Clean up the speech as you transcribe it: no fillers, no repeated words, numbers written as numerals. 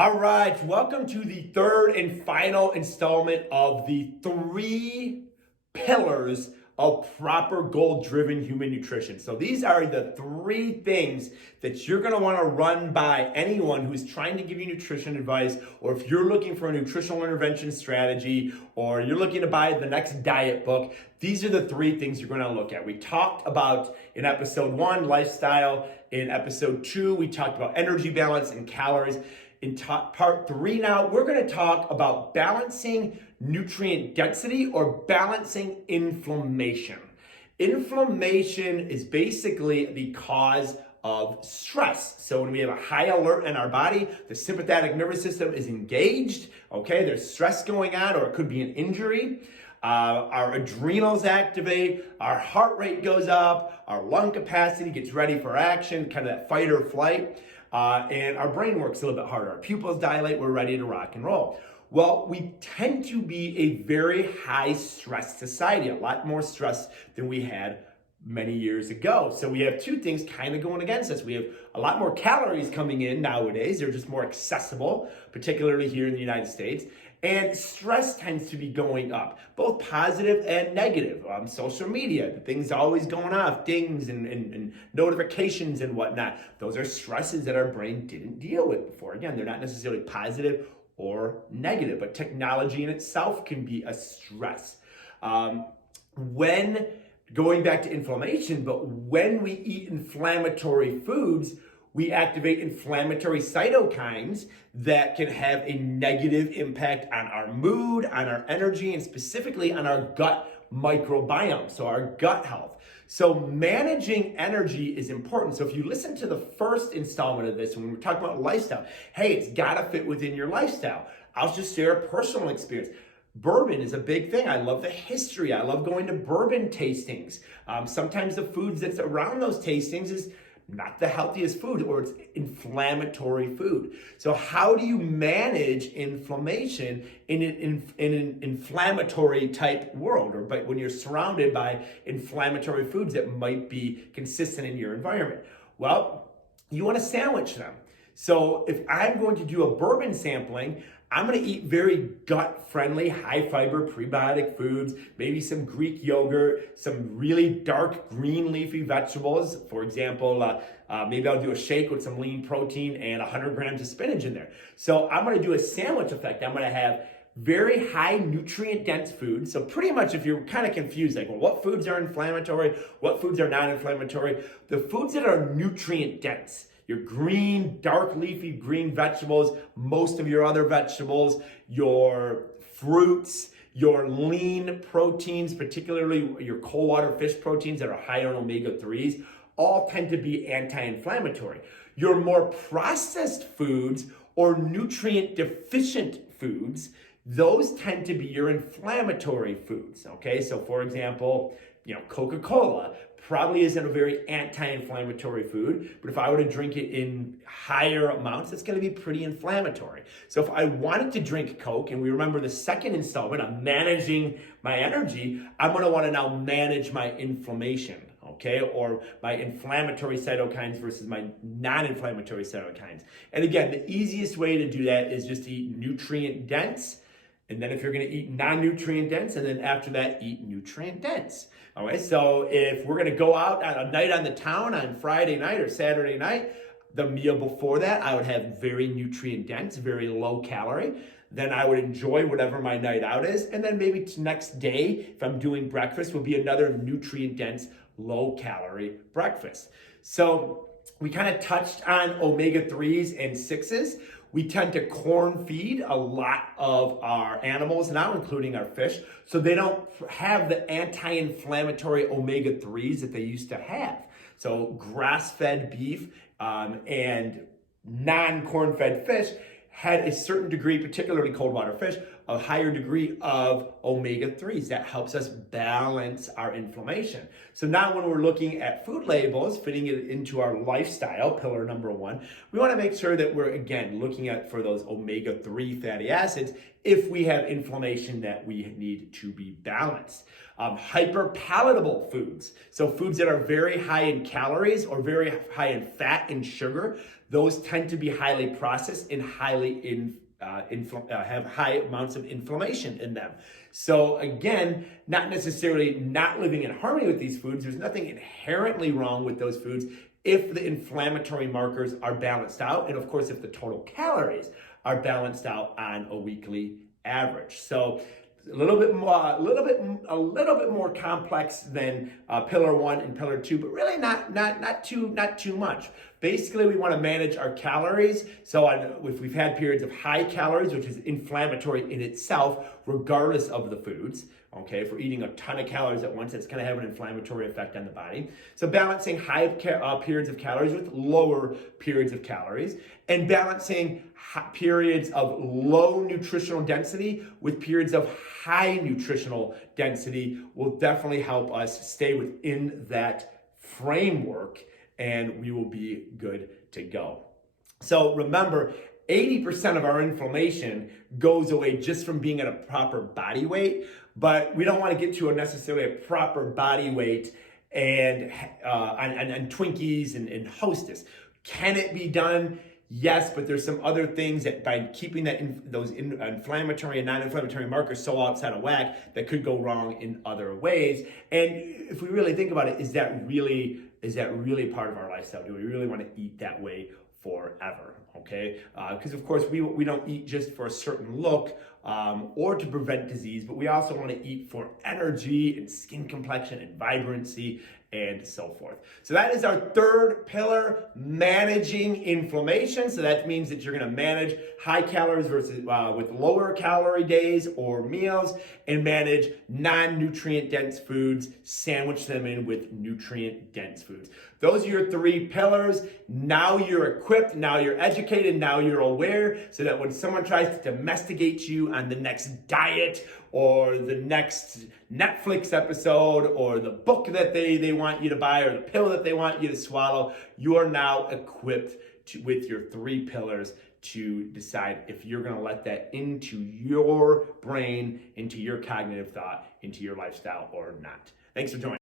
All right, welcome to the third and final installment of the three pillars of proper goal-driven human nutrition. So these are the three things that you're going to want to run by anyone who's trying to give you nutrition advice, or if you're looking for a nutritional intervention strategy, or you're looking to buy the next diet book. These are the three things you're going to look at. We talked about in episode 1, lifestyle. In episode 2, we talked about energy balance and calories. In part 3 now, we're going to talk about balancing nutrient density or balancing inflammation. Inflammation is basically the cause of stress. So when we have a high alert in our body, the sympathetic nervous system is engaged, okay? There's stress going on, or it could be an injury. Our adrenals activate, our heart rate goes up, our lung capacity gets ready for action, kind of that fight or flight. And our brain works a little bit harder. Our pupils dilate, we're ready to rock and roll. Well, we tend to be a very high stress society, a lot more stress than we had many years ago. So we have two things kind of going against us. We have a lot more calories coming in nowadays. They're just more accessible, particularly here in the United States. And stress tends to be going up, both positive and negative. Social media, the things always going off, dings and notifications and whatnot. Those are stresses that our brain didn't deal with before. Again, they're not necessarily positive or negative, but technology in itself can be a stress. When going back to inflammation, but when we eat inflammatory foods, we activate inflammatory cytokines that can have a negative impact on our mood, on our energy, and specifically on our gut microbiome, so our gut health. So managing energy is important. So if you listen to the first installment of this, when we're talking about lifestyle, hey, it's gotta fit within your lifestyle. I'll just share a personal experience. Bourbon is a big thing. I love the history. I love going to bourbon tastings. Sometimes the foods that's around those tastings is not the healthiest food, or it's inflammatory food. So how do you manage inflammation in an inflammatory type world, or when you're surrounded by inflammatory foods that might be consistent in your environment? Well, you want to sandwich them. So if I'm going to do a bourbon sampling, I'm going to eat very gut-friendly, high-fiber prebiotic foods, maybe some Greek yogurt, some really dark green leafy vegetables. For example, maybe I'll do a shake with some lean protein and 100 grams of spinach in there. So I'm going to do a sandwich effect. I'm going to have very high nutrient-dense foods. So pretty much if you're kind of confused, like, well, what foods are inflammatory, what foods are non-inflammatory? The foods that are nutrient-dense, your green, dark leafy green vegetables, most of your other vegetables, your fruits, your lean proteins, particularly your cold water fish proteins that are higher in omega-3s, all tend to be anti-inflammatory. Your more processed foods or nutrient deficient foods, those tend to be your inflammatory foods, okay? So for example, Coca-Cola probably isn't a very anti-inflammatory food, but if I were to drink it in higher amounts, it's going to be pretty inflammatory. So if I wanted to drink Coke, and we remember the second installment, I'm managing my energy, I'm going to want to now manage my inflammation, okay, or my inflammatory cytokines versus my non-inflammatory cytokines. And again, the easiest way to do that is just to eat nutrient dense. And then if you're going to eat non-nutrient dense, and then after that, eat nutrient dense. All right, so if we're going to go out on a night on the town on Friday night or Saturday night, the meal before that, I would have very nutrient dense, very low calorie. Then I would enjoy whatever my night out is. And then maybe next day, if I'm doing breakfast, will be another nutrient dense, low calorie breakfast. So we kind of touched on omega-3s and 6s. We tend to corn feed a lot of our animals now, including our fish, so they don't have the anti-inflammatory omega-3s that they used to have. So grass-fed beef and non-corn-fed fish had a certain degree, particularly cold water fish, a higher degree of omega-3s. That helps us balance our inflammation. So now when we're looking at food labels, fitting it into our lifestyle, pillar number 1, we want to make sure that we're, again, looking at for those omega-3 fatty acids if we have inflammation that we need to be balanced. Hyperpalatable foods, so foods that are very high in calories or very high in fat and sugar, those tend to be highly processed and highly have high amounts of inflammation in them. So again, not necessarily not living in harmony with these foods. There's nothing inherently wrong with those foods if the inflammatory markers are balanced out, and of course, if the total calories are balanced out on a weekly average. So a little bit more complex than pillar 1 and pillar 2, but really not too much. Basically, we want to manage our calories. So if we've had periods of high calories, which is inflammatory in itself, regardless of the foods, okay, if we're eating a ton of calories at once, that's going to have an inflammatory effect on the body. So balancing high periods of calories with lower periods of calories, and balancing periods of low nutritional density with periods of high nutritional density will definitely help us stay within that framework, and we will be good to go. So remember, 80% of our inflammation goes away just from being at a proper body weight, but we don't want to get to necessarily a proper body weight and Twinkies and Hostess. Can it be done? Yes, but there's some other things that by keeping those inflammatory and non-inflammatory markers so outside of whack that could go wrong in other ways. And if we really think about it, is that really part of our lifestyle? Do we really want to eat that way forever? Okay, because of course we don't eat just for a certain look or to prevent disease, but we also want to eat for energy and skin complexion and vibrancy and so forth. So that is our third pillar, managing inflammation. So that means that you're going to manage high calories versus with lower calorie days or meals, and manage non-nutrient dense foods, sandwich them in with nutrient dense foods. Those are your 3 pillars. Now you're equipped, now you're educated, now you're aware, so that when someone tries to domesticate you on the next diet or the next Netflix episode or the book that they want you to buy or the pill that they want you to swallow, you are now equipped with your 3 pillars to decide if you're going to let that into your brain, into your cognitive thought, into your lifestyle or not. Thanks for joining.